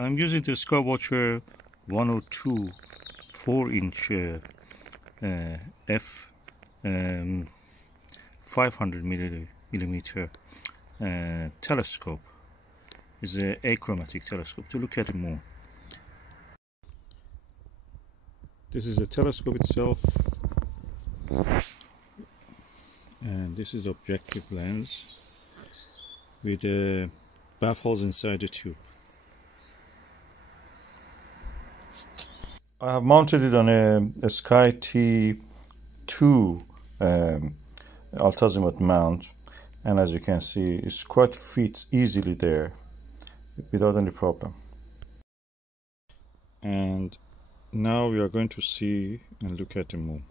I'm using the Skywatcher 102 4-inch f 500 millimeter telescope. It's an achromatic telescope to look at the moon. This is the telescope itself, and this is the objective lens with baffles inside the tube. I have mounted it on a SkyTee-2 Alt Azimuth mount, and as you can see, it's quite fits easily there without any problem. And now we are going to see and look at the moon.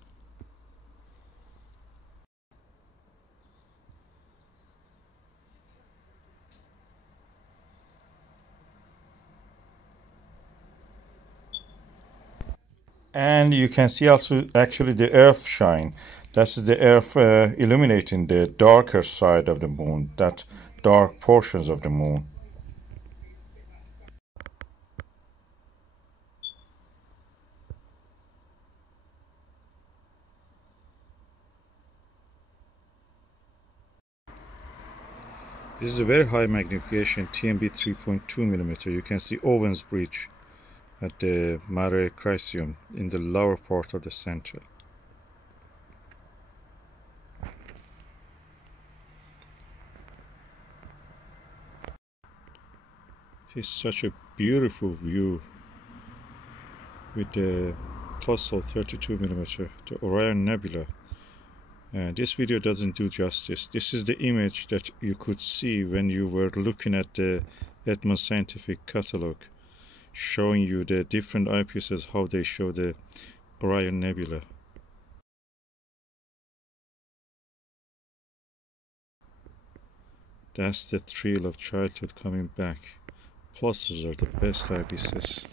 And you can see also actually the earth shine. That's the earth illuminating the darker side of the moon, that dark portions of the moon. This is a very high magnification TMB 3.2mm. You can see Owen's Bridge at the Mare Crisium in the lower part of the center. It is such a beautiful view with the Plössl 32mm, the Orion Nebula. This video doesn't do justice. This is the image that you could see when you were looking at the Edmund Scientific catalog, showing you the different eyepieces, how they show the Orion Nebula. That's the thrill of childhood coming back. Plössls are the best eyepieces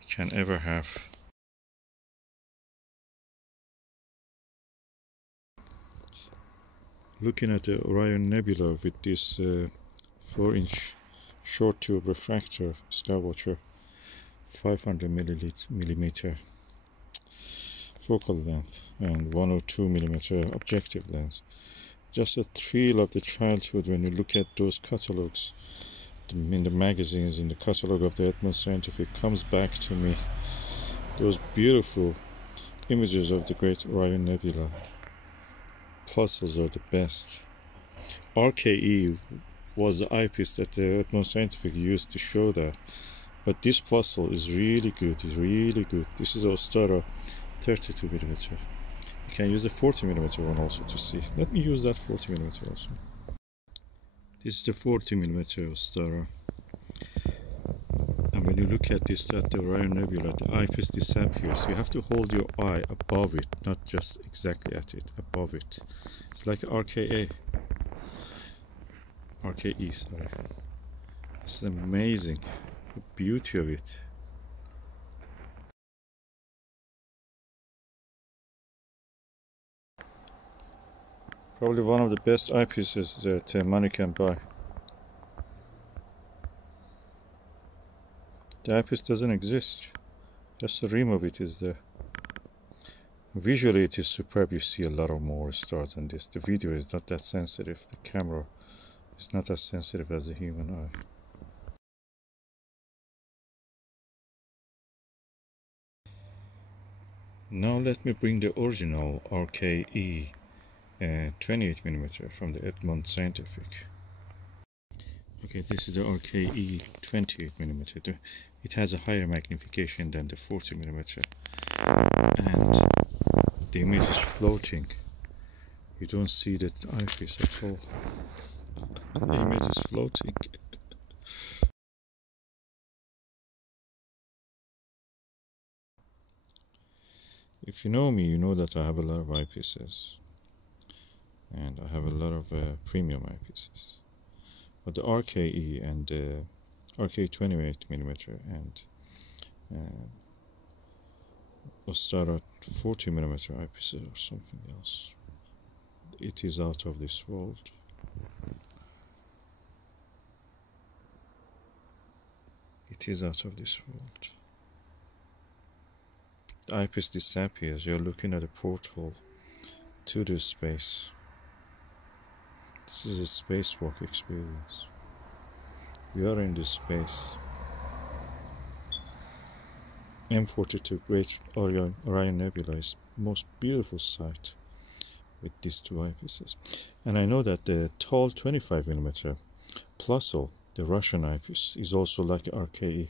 you can ever have. Looking at the Orion Nebula with this 4-inch short tube refractor Skywatcher 500mm focal length and 102mm objective lens. Just a thrill of the childhood when you look at those catalogs in the magazines, in the catalog of the Edmund Scientific, comes back to me. Those beautiful images of the great Orion Nebula. Plössls are the best. RKE was the eyepiece that the Edmund Scientific used to show that. But this Plössl is really good, it's really good. This is Ostara 32mm. You can use the 40mm one also to see. Let me use that 40mm also. This is the 40mm Ostara. And when you look at this, at the Orion Nebula, the eyepiece disappears. You have to hold your eye above it, not just exactly at it, above it. It's like RKE, sorry. It's amazing, the beauty of it. Probably one of the best eyepieces that money can buy. The eyepiece doesn't exist, just the rim of it is there. Visually it is superb, you see a lot of more stars than this. The video is not that sensitive, the camera is not as sensitive as the human eye. Now let me bring the original RKE 28mm from the Edmund Scientific. Okay, this is the RKE 28mm. It has a higher magnification than the 40mm, and the image is floating. You don't see that eyepiece at all. The image is floating. If you know me, you know that I have a lot of eyepieces, and I have a lot of premium eyepieces. But the RKE and the RKE 28mm and Ostara 40mm eyepieces or something else. It is out of this world. It is out of this world. The eyepiece disappears. You're looking at a portal to the space. This is a spacewalk experience. We are in this space. M42 Great Orion Nebula is the most beautiful sight with these two eyepieces. And I know that the tall 25mm Plössl, the Russian eyepiece, is also like an RKE.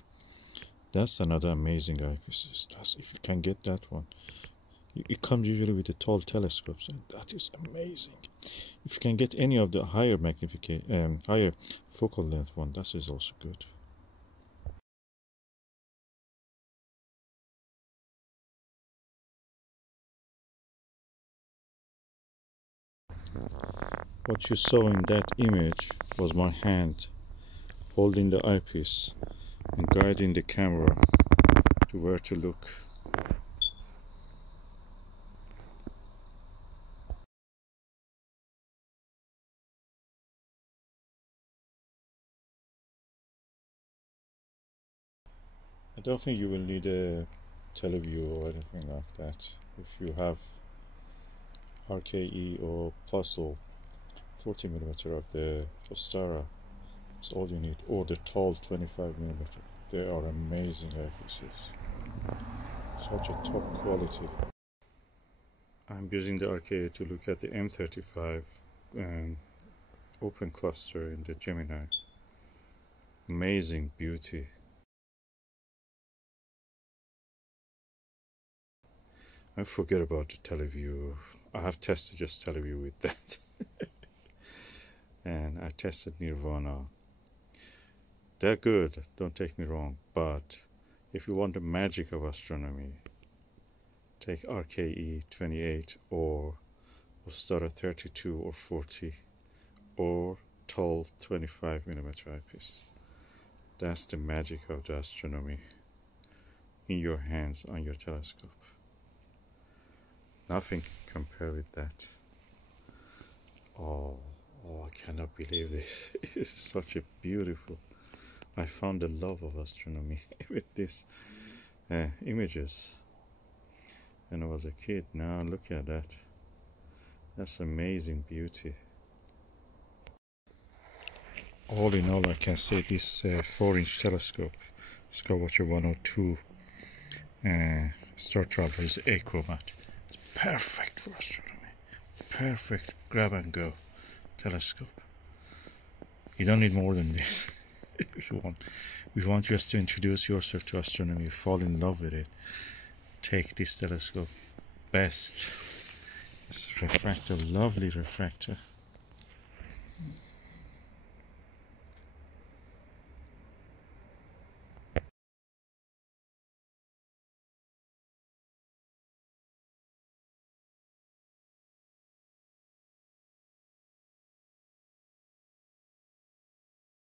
That's another amazing eyepiece. If you can get that one. It comes usually with the tall telescopes, and that is amazing. If you can get any of the higher magnification, higher focal length one, that is also good. What you saw in that image was my hand holding the eyepiece and guiding the camera to where to look. I don't think you will need a teleview or anything like that. If you have RKE or Plössl 40mm of the Ostara, that's all you need, or the tall 25mm. They are amazing eyepieces. Such a top quality. I'm using the RKE to look at the M35 open cluster in the Gemini. Amazing beauty. I forget about the teleview. I have tested just teleview with that. And I tested Nirvana. They're good, don't take me wrong, but if you want the magic of astronomy, take RKE 28 or Ostara 32 or 40 or tall 25mm eyepiece. That's the magic of the astronomy in your hands on your telescope. Nothing can compare with that. Oh, I cannot believe this. It's such a beautiful. I found the love of astronomy with these images when I was a kid. Now look at that. That's amazing beauty. All in all, I can say this 4-inch telescope, Skywatcher 102 Startravel, is Achromatic. It's perfect for astronomy. Perfect grab and go telescope. You don't need more than this. If you want, if you want just to introduce yourself to astronomy, fall in love with it, take this telescope. Best. It's a refractor, lovely refractor.